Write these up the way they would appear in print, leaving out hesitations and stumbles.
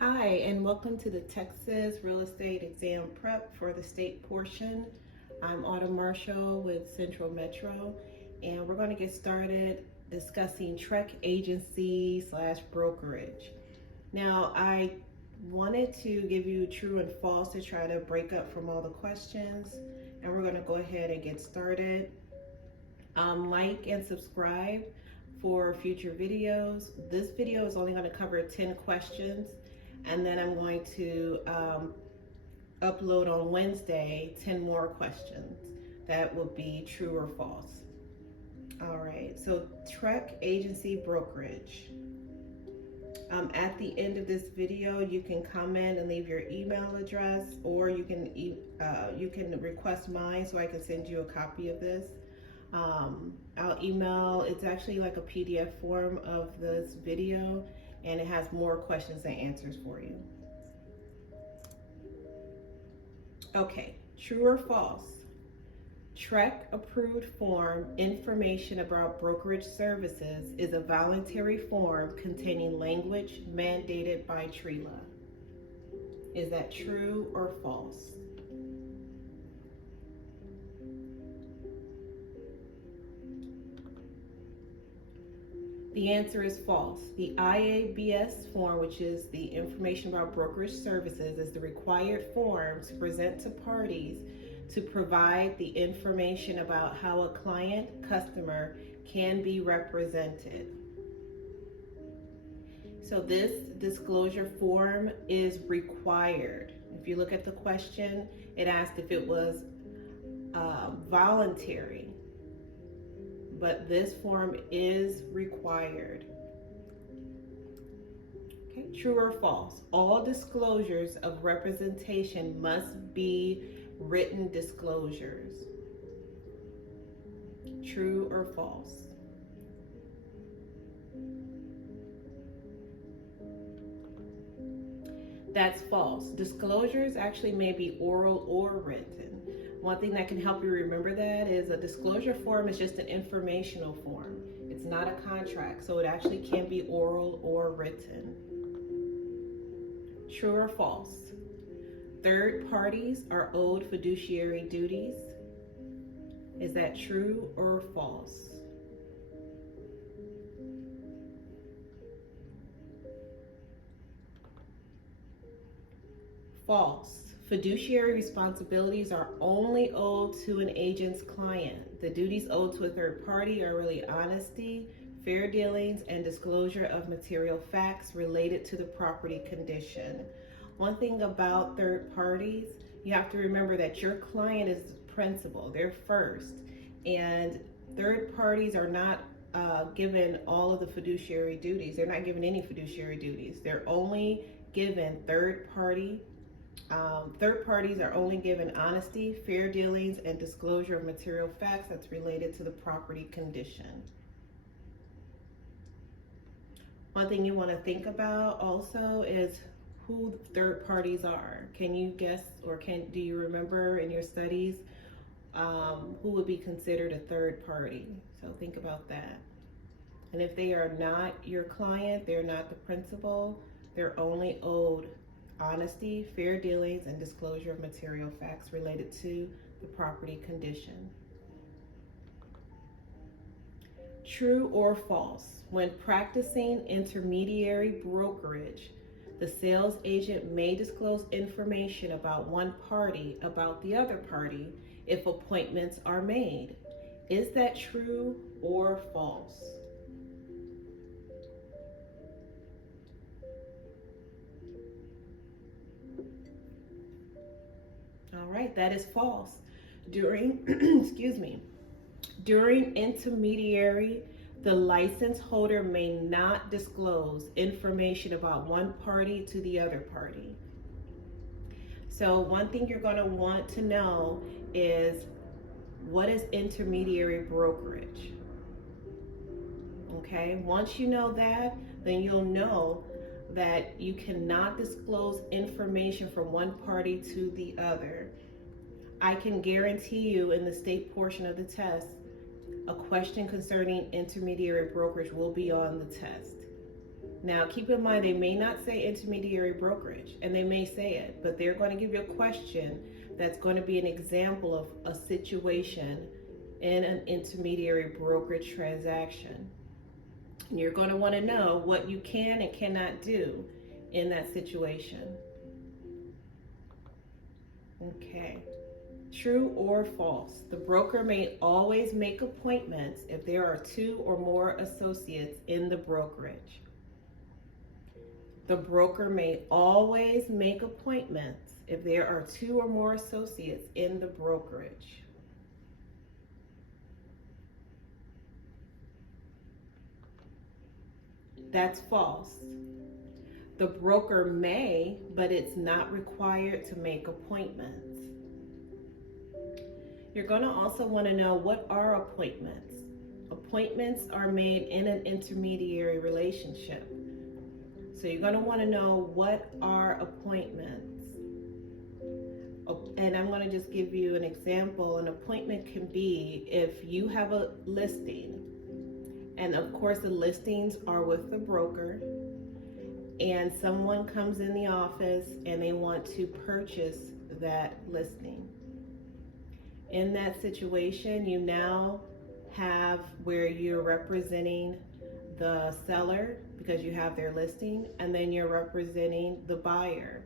Hi, and welcome to the Texas Real Estate Exam Prep for the state portion. I'm Autumn Marshall with Central Metro, and we're going to get started discussing Trek Agency slash Brokerage. Now, I wanted to give you true and false to try to break up from all the questions, and we're going to go ahead and get started. Like and subscribe for future videos. This video is only going to cover 10 questions, and then I'm going to upload on Wednesday 10 more questions that will be true or false. All right, so Trek Agency Brokerage. At the end of this video, you can comment and leave your email address, or you can request mine so I can send you a copy of this. I'll email, it's actually like a PDF form of this video, and it has more questions and answers for you. Okay, true or false? Trek approved form information about brokerage services is a voluntary form containing language mandated by TRELA. Is that true or false? The answer is false. The IABS form, which is the information about brokerage services, is the required form to present to parties to provide the information about how a client, customer can be represented. So this disclosure form is required. If you look at the question, it asked if it was voluntary, but this form is required. Okay, true or false? All disclosures of representation must be written disclosures. True or false? That's false. Disclosures actually may be oral or written. One thing that can help you remember that is a disclosure form is just an informational form. It's not a contract, so it actually can be oral or written. True or false? Third parties are owed fiduciary duties. Is that true or false? False. Fiduciary responsibilities are only owed to an agent's client. The duties owed to a third party are really honesty, fair dealings, and disclosure of material facts related to the property condition. One thing about third parties, you have to remember that your client is principal, they're first, and third parties are not given all of the fiduciary duties. They're not given any fiduciary duties. They're only given third parties are only given honesty, fair dealings, and disclosure of material facts that's related to the property condition. One thing you want to think about also is who third parties are. Can you guess, or do you remember in your studies who would be considered a third party? So think about that. And if they are not your client, they're not the principal, they're only owed honesty, fair dealings, and disclosure of material facts related to the property condition. True or false? When practicing intermediary brokerage, the sales agent may disclose information about one party about the other party if appointments are made. Is that true or false? All right, that is false. During, during intermediary, the license holder may not disclose information about one party to the other party. So one thing you're going to want to know is, what is intermediary brokerage? Okay, once you know that, then you'll know that you cannot disclose information from one party to the other. I can guarantee you in the state portion of the test, a question concerning intermediary brokerage will be on the test. Now, keep in mind, they may not say intermediary brokerage, and they may say it, but they're going to give you a question that's going to be an example of a situation in an intermediary brokerage transaction. And you're going to want to know what you can and cannot do in that situation. Okay. True or false? The broker may always make appointments if there are 2 or more associates in the brokerage. The broker may always make appointments if there are 2 or more associates in the brokerage. That's false. The broker may, but it's not required to make appointments. You're going to also want to know, what are appointments? Appointments are made in an intermediary relationship. So you're going to want to know, what are appointments? And I'm going to just give you an example. An appointment can be if you have a listing, and of course the listings are with the broker, and someone comes in the office and they want to purchase that listing. In that situation, you now have where you're representing the seller because you have their listing, and then you're representing the buyer.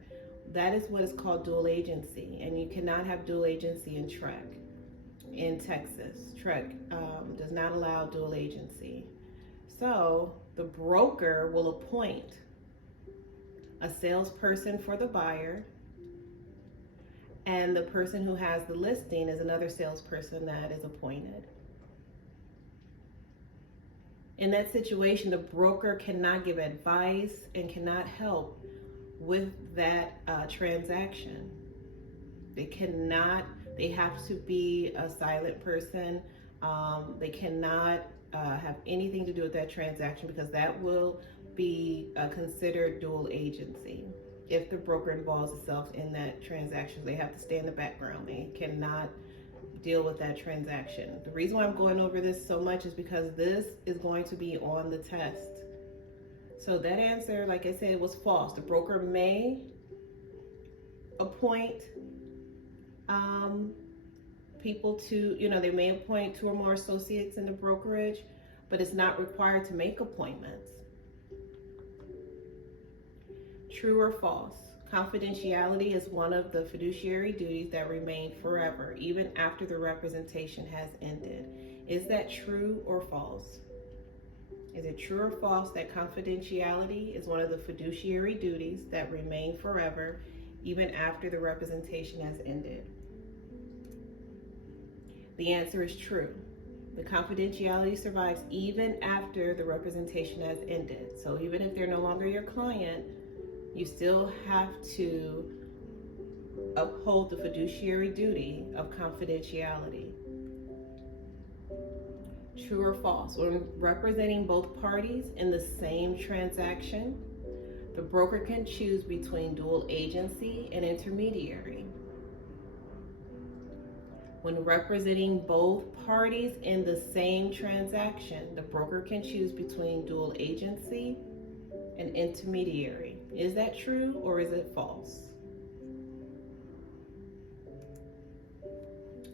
That is what is called dual agency, and you cannot have dual agency in TREC in Texas. TREC does not allow dual agency. So the broker will appoint a salesperson for the buyer, and the person who has the listing is another salesperson that is appointed. In that situation, the broker cannot give advice and cannot help with that transaction. They have to be a silent person. They cannot have anything to do with that transaction, because that will be considered dual agency. If the broker involves itself in that transaction, they have to stay in the background. They cannot deal with that transaction. The reason why I'm going over this so much is because this is going to be on the test. So that answer, like I said, was false. The broker may appoint people to, they may appoint 2 or more associates in the brokerage, but it's not required to make appointments. True or false? Confidentiality is one of the fiduciary duties that remain forever, even after the representation has ended. Is that true or false? Is it true or false that confidentiality is one of the fiduciary duties that remain forever, even after the representation has ended? The answer is true. The confidentiality survives even after the representation has ended. So even if they're no longer your client, you still have to uphold the fiduciary duty of confidentiality. True or false? When representing both parties in the same transaction, the broker can choose between dual agency and intermediary. When representing both parties in the same transaction, the broker can choose between dual agency and intermediary. Is that true or is it false?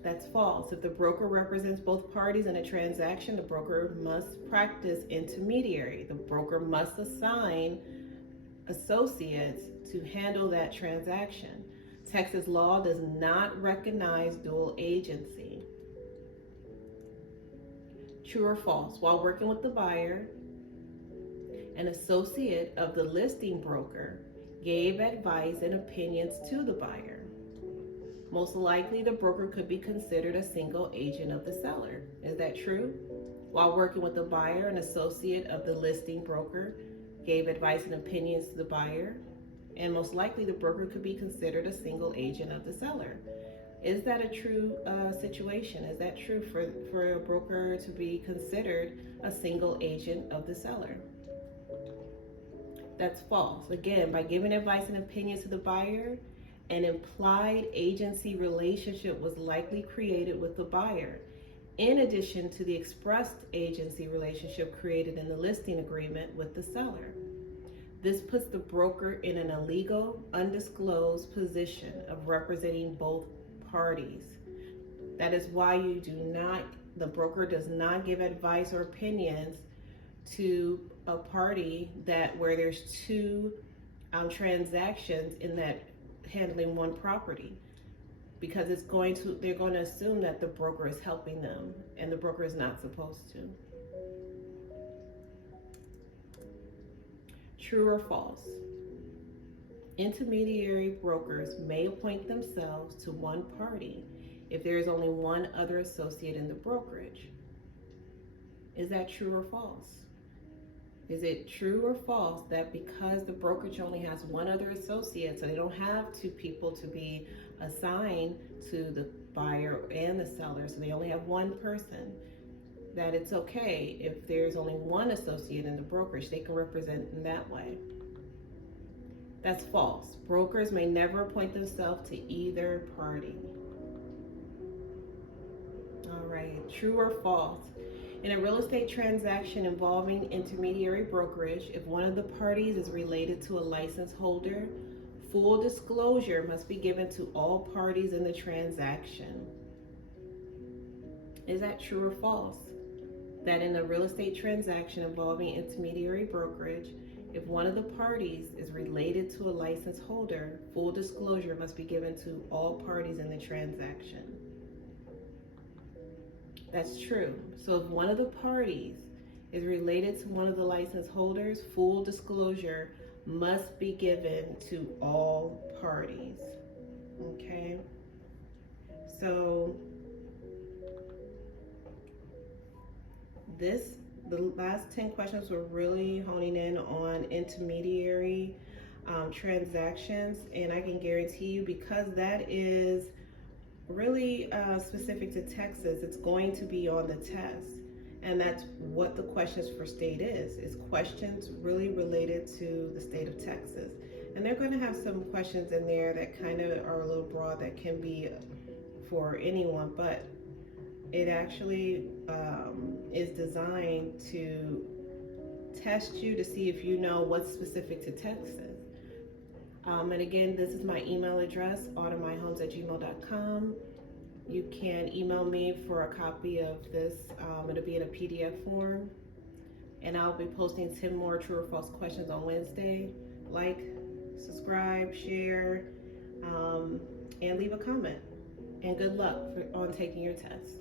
That's false. If the broker represents both parties in a transaction, the broker must practice intermediary. The broker must assign associates to handle that transaction. Texas law does not recognize dual agency. True or false? While working with the buyer, an associate of the listing broker gave advice and opinions to the buyer. Most likely, the broker could be considered a single agent of the seller. Is that true? While working with the buyer, an associate of the listing broker gave advice and opinions to the buyer, and most likely the broker could be considered a single agent of the seller. Is that a true situation? Is that true for a broker to be considered a single agent of the seller? That's false. Again, by giving advice and opinions to the buyer, an implied agency relationship was likely created with the buyer, in addition to the expressed agency relationship created in the listing agreement with the seller. This puts the broker in an illegal, undisclosed position of representing both parties. That is why the broker does not give advice or opinions to a party where there's two transactions in that handling one property, because they're going to assume that the broker is helping them, and the broker is not supposed to. True or false? Intermediary brokers may appoint themselves to one party if there is only one other associate in the brokerage. Is that true or false? Is it true or false that because the brokerage only has one other associate, so they don't have two people to be assigned to the buyer and the seller, so they only have one person, that it's okay if there's only one associate in the brokerage, they can represent in that way? That's false. Brokers may never appoint themselves to either party. All right, true or false? In a real estate transaction involving intermediary brokerage, if one of the parties is related to a license holder, full disclosure must be given to all parties in the transaction. Is that true or false? That in a real estate transaction involving intermediary brokerage, if one of the parties is related to a license holder, full disclosure must be given to all parties in the transaction. That's true. So if one of the parties is related to one of the license holders, full disclosure must be given to all parties. Okay? So the last 10 questions were really honing in on intermediary transactions, and I can guarantee you, because that is really specific to Texas, it's going to be on the test. And that's what the questions for state is questions really related to the state of Texas. And they're going to have some questions in there that kind of are a little broad, that can be for anyone, but it actually is designed to test you to see if you know what's specific to Texas. And again, this is my email address, autumnmyhomes@gmail.com. You can email me for a copy of this. It'll be in a PDF form. And I'll be posting 10 more true or false questions on Wednesday. Like, subscribe, share, and leave a comment. And good luck on taking your test.